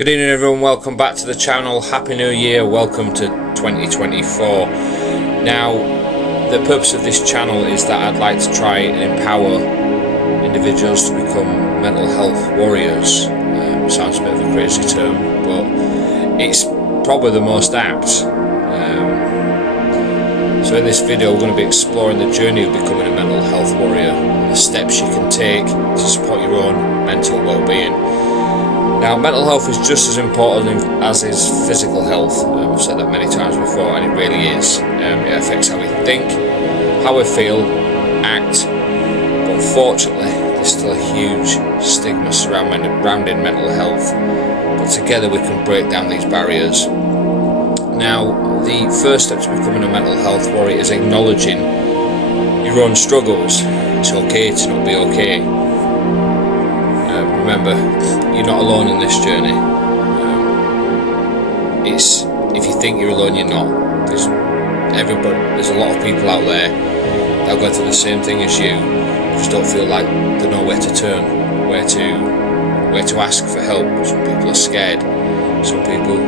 Good evening everyone, welcome back to the channel. Happy New Year, welcome to 2024. Now, the purpose of this channel is that I'd like to try and empower individuals to become mental health warriors. Sounds a bit of a crazy term, but it's probably the most apt. So in this video we're going to be exploring the journey of becoming a mental health warrior, the steps you can take to support your own mental well-being. Now, mental health is just as important as is physical health. I've said that many times before, and it really is. It affects how we think, how we feel, act, but unfortunately there's still a huge stigma surrounding mental health. But together we can break down these barriers. Now, the first step to becoming a mental health warrior is acknowledging your own struggles. It's okay to not be okay. Remember, you're not alone in this journey. If you think you're alone, you're not. There's a lot of people out there that go through the same thing as you, just don't feel like they know where to turn, where to ask for help. Some people are scared. Some people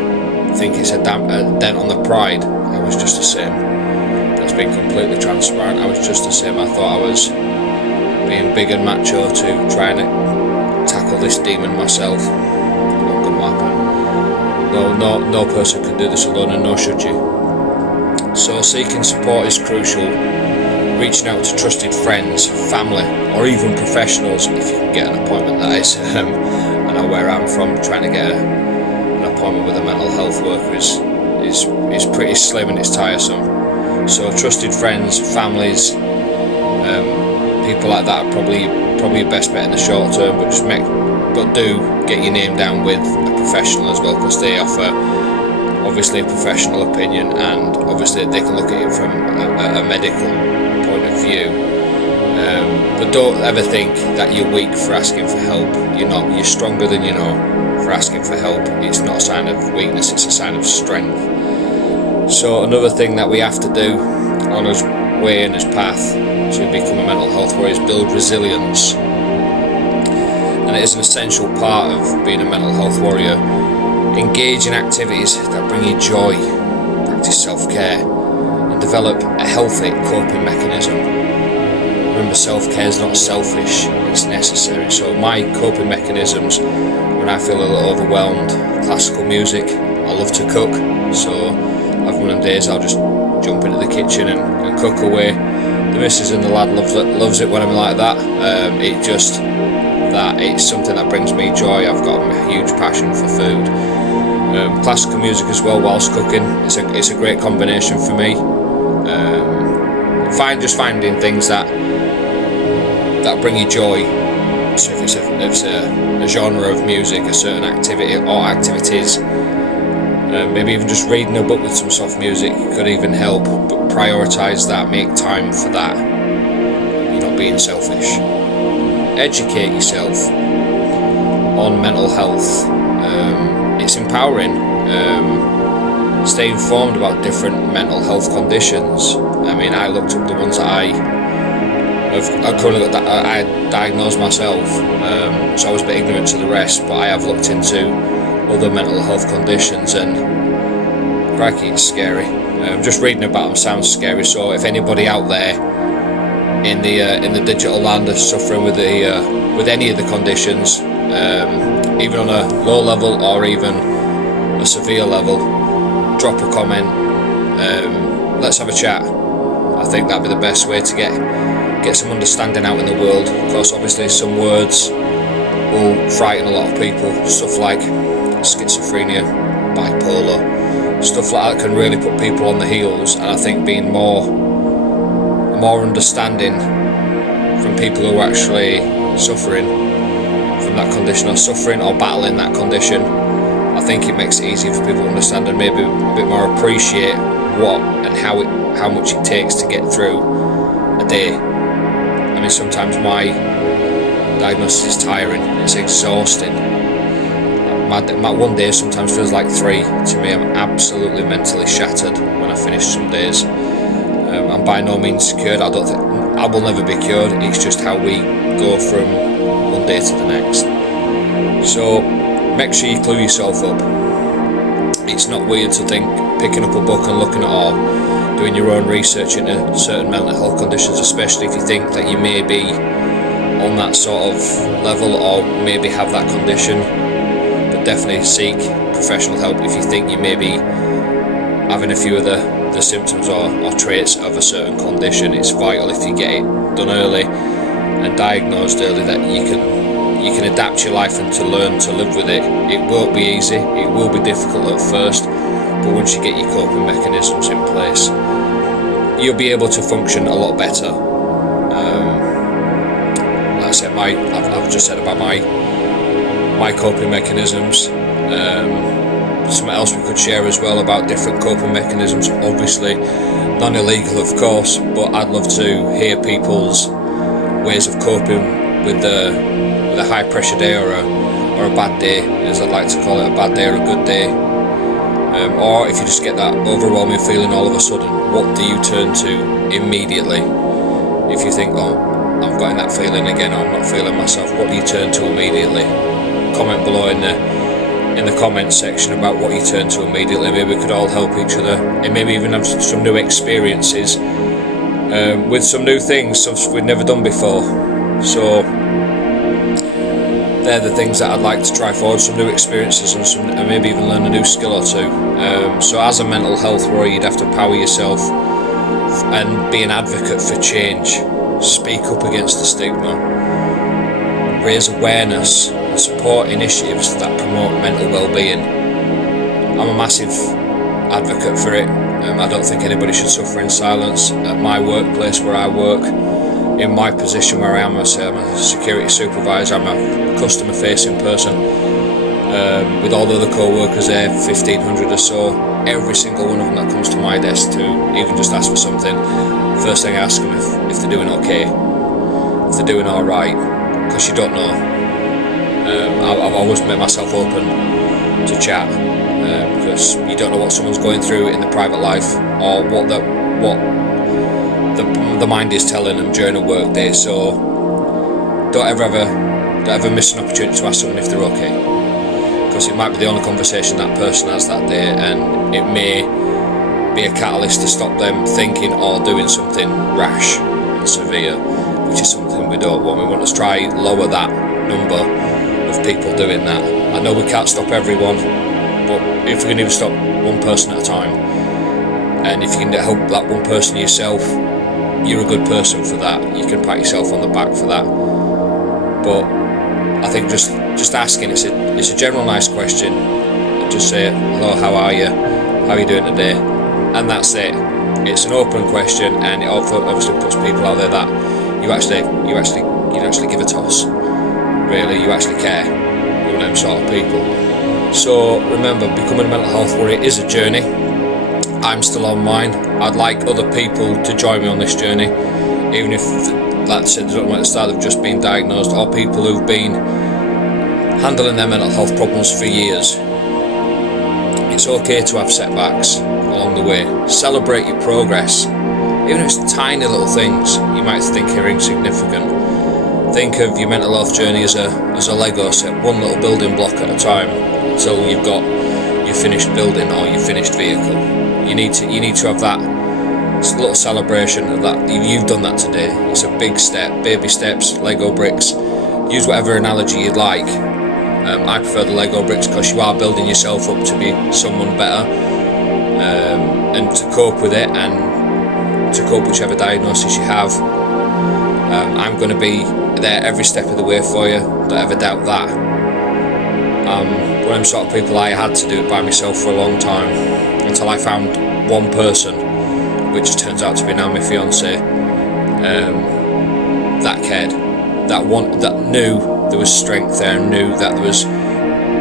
think it's a dent on their pride. I was just the same. That's been completely transparent. I was just the same. I thought I was being big and macho to try and tackle this demon myself. Not going to happen. No person can do this alone, and nor should you. So seeking support is crucial. Reaching out to trusted friends, family, or even professionals if you can get an appointment. That is, I know where I'm from. Trying to get an appointment with a mental health worker is pretty slim and it's tiresome. So trusted friends, families, people like that are probably your best bet in the short term, but do get your name down with a professional as well, because they offer obviously a professional opinion, and obviously they can look at it from a medical point of view. But don't ever think that you're weak for asking for help. You're not. You're stronger than you know for asking for help. It's not a sign of weakness, it's a sign of strength. So another thing that we have to do on his way and his path to become a mental health warrior is build resilience. And it is an essential part of being a mental health warrior. Engage in activities that bring you joy, practice self-care, and develop a healthy coping mechanism. Remember, self-care is not selfish, it's necessary. So my coping mechanisms when I feel a little overwhelmed: classical music. I love to cook, so I've one of them days I'll just jump into the kitchen and cook away. The missus and the lad loves it when I'm like that. It's something that brings me joy. I've got a huge passion for food. Classical music as well whilst cooking. It's a great combination for me. Finding things that bring you joy. So if it's a genre of music, a certain activity or activities, maybe even just reading a book with some soft music could even help. But prioritise that. Make time for that. You're not being selfish. Educate yourself on mental health. It's empowering. Stay informed about different mental health conditions. I mean, I looked up the ones that I diagnosed myself, so I was a bit ignorant to the rest, but I have looked into other mental health conditions, and crikey, it's scary. Just reading about them sounds scary. So if anybody out there in the digital land is suffering with any of the conditions, even on a low level or even a severe level, drop a comment. Let's have a chat. I think that'd be the best way to get some understanding out in the world. Of course, obviously some words will frighten a lot of people. Stuff like schizophrenia, bipolar, stuff like that can really put people on the heels. And I think being more understanding from people who are actually suffering from that condition, or suffering or battling that condition, I think it makes it easier for people to understand and maybe a bit more appreciate what and how much it takes to get through a day. I mean, sometimes my diagnosis is tiring, it's exhausting. My one day sometimes feels like 3 to me. I'm absolutely mentally shattered when I finish some days. I'm by no means cured. I don't think I will never be cured. It's just how we go from one day to the next. So make sure you clue yourself up. It's not weird to think picking up a book and looking at or doing your own research into certain mental health conditions, especially if you think that you may be on that sort of level or maybe have that condition. But definitely seek professional help if you think you may be having a few of the symptoms or traits of a certain condition. It's vital, if you get it done early and diagnosed early, that you can adapt your life and to learn to live with it. It won't be easy, it will be difficult at first, but once you get your coping mechanisms in place, you'll be able to function a lot better. Like I said, I've just said about my coping mechanisms. Something else we could share as well about different coping mechanisms, obviously non-illegal of course, but I'd love to hear people's ways of coping with a high pressure day or a bad day, as I'd like to call it, a bad day or a good day. Or if you just get that overwhelming feeling all of a sudden, what do you turn to immediately? If you think, oh, I'm getting that feeling again, or I'm not feeling myself, what do you turn to immediately? Comment below in the comments section about what you turn to immediately. Maybe we could all help each other and maybe even have some new experiences with some new things, stuff we've never done before. So they're the things that I'd like to try forward, some new experiences and maybe even learn a new skill or two. So as a mental health warrior, you'd have to power yourself and be an advocate for change. Speak up against the stigma, raise awareness, and support initiatives that promote mental well-being. I'm a massive advocate for it. I don't think anybody should suffer in silence. At my workplace where I work, in my position where I am, I'm a security supervisor, I'm a customer facing person, with all the other co-workers there, 1,500 or so. Every single one of them that comes to my desk to even just ask for something, first thing I ask them if they're doing okay, if they're doing alright, because you don't know. I've always made myself open to chat, because you don't know what someone's going through in their private life or what the mind is telling them during a work day. So don't ever miss an opportunity to ask someone if they're okay, because it might be the only conversation that person has that day, and it may be a catalyst to stop them thinking or doing something rash and severe, which is something we don't want. We want to try lower that number of people doing that. I know we can't stop everyone, but if we can even stop one person at a time, and if you can help that one person yourself, you're a good person for that. You can pat yourself on the back for that. But I think just asking, it's a general nice question. Just say, hello, how are you? How are you doing today? And that's it. It's an open question, and it obviously puts people out there that you actually give a toss. Really, you actually care. You're them sort of people. So remember, becoming a mental health warrior is a journey. I'm still on mine. I'd like other people to join me on this journey, even if, like I said, they don't want to start of just being diagnosed, or people who've been handling their mental health problems for years. It's okay to have setbacks along the way. Celebrate your progress, even if it's tiny little things you might think are insignificant. Think of your mental health journey as a Lego set, one little building block at a time, until you've got your finished building or your finished vehicle. You need to have that little celebration of that. You've done that today. It's a big step, baby steps, Lego bricks. Use whatever analogy you'd like. I prefer the Lego bricks because you are building yourself up to be someone better, and to cope with it and to cope with whichever diagnosis you have. I'm going to be there every step of the way for you. Don't ever doubt that. One of them sort of people, I had to do it by myself for a long time until I found one person, which turns out to be now my fiance, that cared, that knew there was strength there, and knew that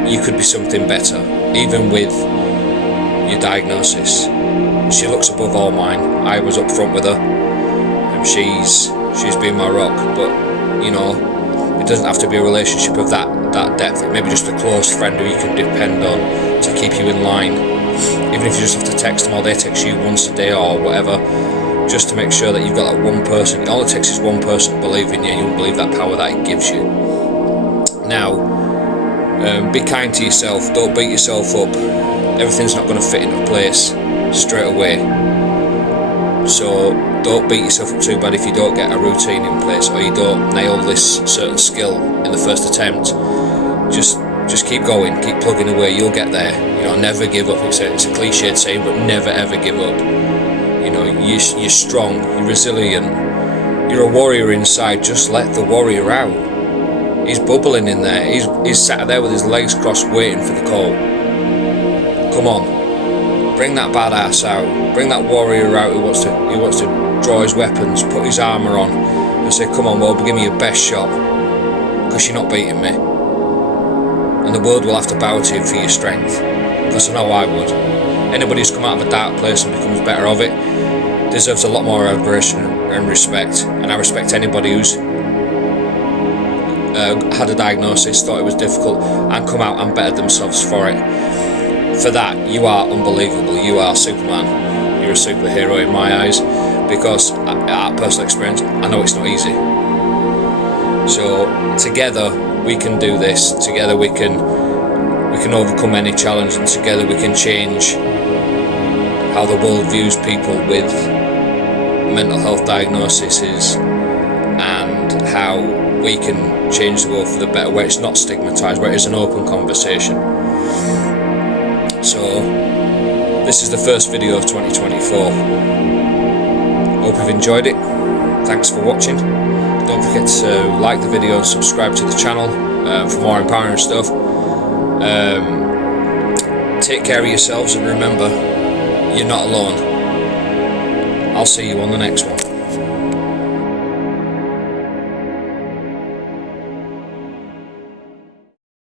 you could be something better, even with your diagnosis. She looks above all mine. I was up front with her, and she's been my rock. But it doesn't have to be a relationship of that depth. It may be just a close friend who you can depend on to keep you in line, even if you just have to text them or they text you once a day or whatever, just to make sure that you've got that one person. All it takes is one person believing you. You won't believe that power that it gives you. Now, Be kind to yourself, don't beat yourself up. Everything's not going to fit into place straight away. So don't beat yourself up too bad if you don't get a routine in place, or you don't nail this certain skill in the first attempt. Just keep going, keep plugging away, you'll get there. You know, never give up. It's a cliched saying, but never ever give up. You know, you're strong, you're resilient, you're a warrior inside. Just let the warrior out. He's bubbling in there. He's sat there with his legs crossed waiting for the call. Come on, bring that badass out. Bring that warrior out who wants to draw his weapons, put his armour on and say, come on, well, give me your best shot, because you're not beating me. And the world will have to bow to you for your strength, because I know I would. Anybody who's come out of a dark place and becomes better of it deserves a lot more admiration and respect. And I respect anybody who's had a diagnosis, thought it was difficult, and come out and bettered themselves for it. For that, you are unbelievable. You are Superman. You're a superhero in my eyes, because at personal experience, I know it's not easy. So together we can do this. Together we can overcome any challenge, and together we can change how the world views people with mental health diagnoses, and how we can change the world for the better, where it's not stigmatised, where it's an open conversation. So this is the first video of 2024. Hope you've enjoyed it. Thanks for watching. Don't forget to like the video and subscribe to the channel for more empowering stuff. Take care of yourselves, and remember, you're not alone. I'll see you on the next one.